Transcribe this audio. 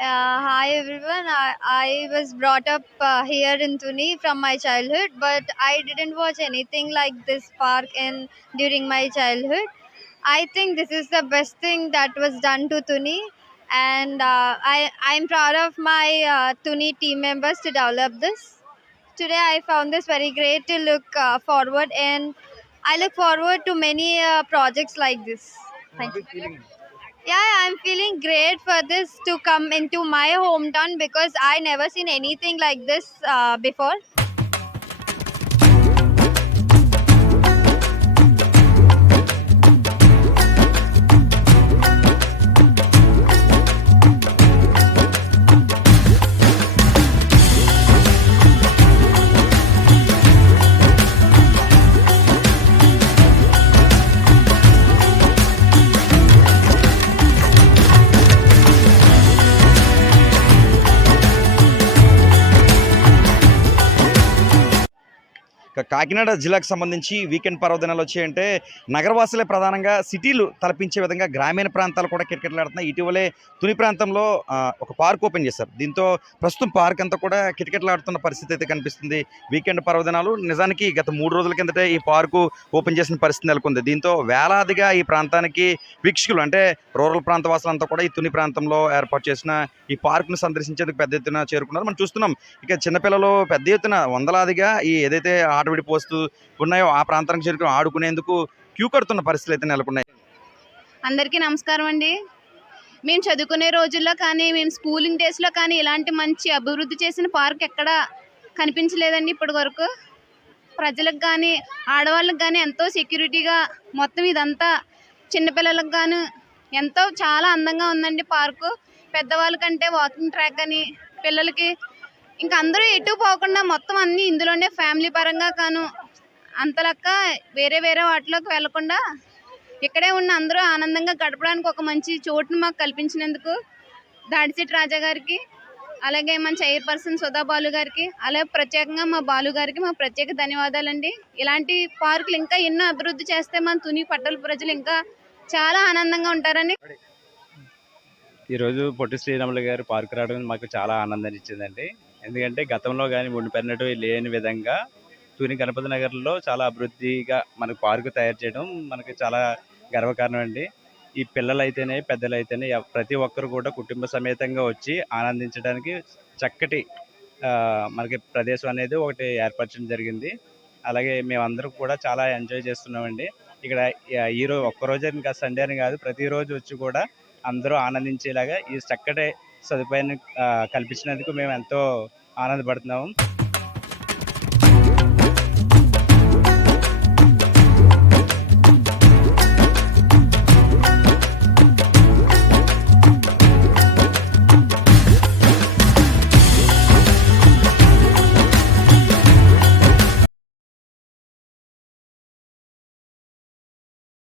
Hi everyone. I, I was brought up uh, here in Tuni from my childhood, but I didn't watch anything like this park in during my childhood. I think this is the best thing that was done to Tuni, and uh, I I'm proud of my uh, Tuni team members to develop this. Today I found this very great to look uh, forward, and I look forward to many uh, projects like this. Thank you. Yeah, I'm feeling great for this to come into my hometown because I never seen anything like this uh, before. Kakinada జిల్లాకు సంబంధించి weekend పర్వదినాలు వచ్చాయంటే నగరవాసులే ప్రధానంగా సిటీలు తలపించే విధంగా గ్రామీణ ప్రాంతాలు కూడా క్రికెట్లు ఆడుతున్నాయి. ఇటీవలే తుని ప్రాంతంలో ఒక పార్క్ ఓపెన్ చేశారు. దీంతో ప్రస్తుతం పార్క్ అంతా కూడా కిటకిటలు ఆడుతున్న పరిస్థితి అయితే కనిపిస్తుంది వీకెండ్ పర్వదినాలు. నిజానికి గత మూడు రోజుల కిందటే ఈ పార్కు ఓపెన్ చేసిన పరిస్థితి నెలకొంది. దీంతో వేలాదిగా ఈ ప్రాంతానికి వీక్షకులు అంటే రూరల్ ప్రాంత వాసులంతా కూడా ఈ తుని ప్రాంతంలో ఏర్పాటు చేసిన ఈ పార్క్ను సందర్శించేందుకు పెద్ద ఎత్తున చేరుకున్నారు. మనం చూస్తున్నాం ఇక చిన్నపిల్లలు పెద్ద ఎత్తున వందలాదిగా ఈ ఏదైతే ఆటవిడి పోస్తూ ఉన్నాయో ఆ ప్రాంతానికి చేరుకుని ఆడుకునేందుకు క్యూ కడుతున్న పరిస్థితులు అయితే నెలకొన్నాయి. అందరికీ నమస్కారం అండి. మేము చదువుకునే రోజుల్లో కానీ మేము స్కూలింగ్ డేస్లో కానీ ఇలాంటి మంచి అభివృద్ధి చేసిన పార్క్ ఎక్కడ కనిపించలేదండి ఇప్పటి వరకు. ప్రజలకు కానీ ఆడవాళ్ళకి కానీ ఎంతో సెక్యూరిటీగా మొత్తం ఇదంతా చిన్నపిల్లలకు కానీ ఎంతో చాలా అందంగా ఉందండి పార్కు. పెద్దవాళ్ళకంటే వాకింగ్ ట్రాక్ అని పిల్లలకి ఇంకా అందరూ ఎటు పోకుండా మొత్తం అన్ని ఇందులోనే ఫ్యామిలీ పరంగా కాను అంతలక్క వేరే వేరే వాటిలోకి వెళ్ళకుండా ఇక్కడే ఉన్న అందరూ ఆనందంగా గడపడానికి ఒక మంచి చోటును మాకు కల్పించినందుకు దాడిశెట్టి రాజా గారికి అలాగే మన చైర్పర్సన్ సుధా బాలు గారికి అలాగే ప్రత్యేకంగా మా బాలు గారికి మా ప్రత్యేక ధన్యవాదాలండి. ఇలాంటి పార్కులు ఇంకా ఎన్నో అభివృద్ధి చేస్తే మన తుని పట్టణ ప్రజలు ఇంకా చాలా ఆనందంగా ఉంటారని. ఈరోజు పొట్టి శ్రీరాములు గారు పార్కు రావడం మాకు చాలా ఆనందాన్ని ఇచ్చిందండి. ఎందుకంటే గతంలో కానీ మునిపెన్నట్టు లేని విధంగా తూని గణపతి నగర్లో చాలా అభివృద్ధిగా మనకు పార్కు తయారు చేయడం మనకి చాలా గర్వకారణం అండి. ఈ పిల్లలు అయితేనే పెద్దలు అయితేనే ప్రతి ఒక్కరు కూడా కుటుంబ సమేతంగా వచ్చి ఆనందించడానికి చక్కటి మనకి ప్రదేశం అనేది ఒకటి ఏర్పరచడం జరిగింది. అలాగే మేమందరం కూడా చాలా ఎంజాయ్ చేస్తున్నామండి. ఇక్కడ ఈ- రోజు ఒక్కరోజే ఇంకా సండే అని కాదు ప్రతిరోజు వచ్చి కూడా అందరూ ఆనందించేలాగా ఈ చక్కటి సదుపాయాన్ని కల్పించినందుకు మేము ఎంతో ఆనందపడుతున్నాము.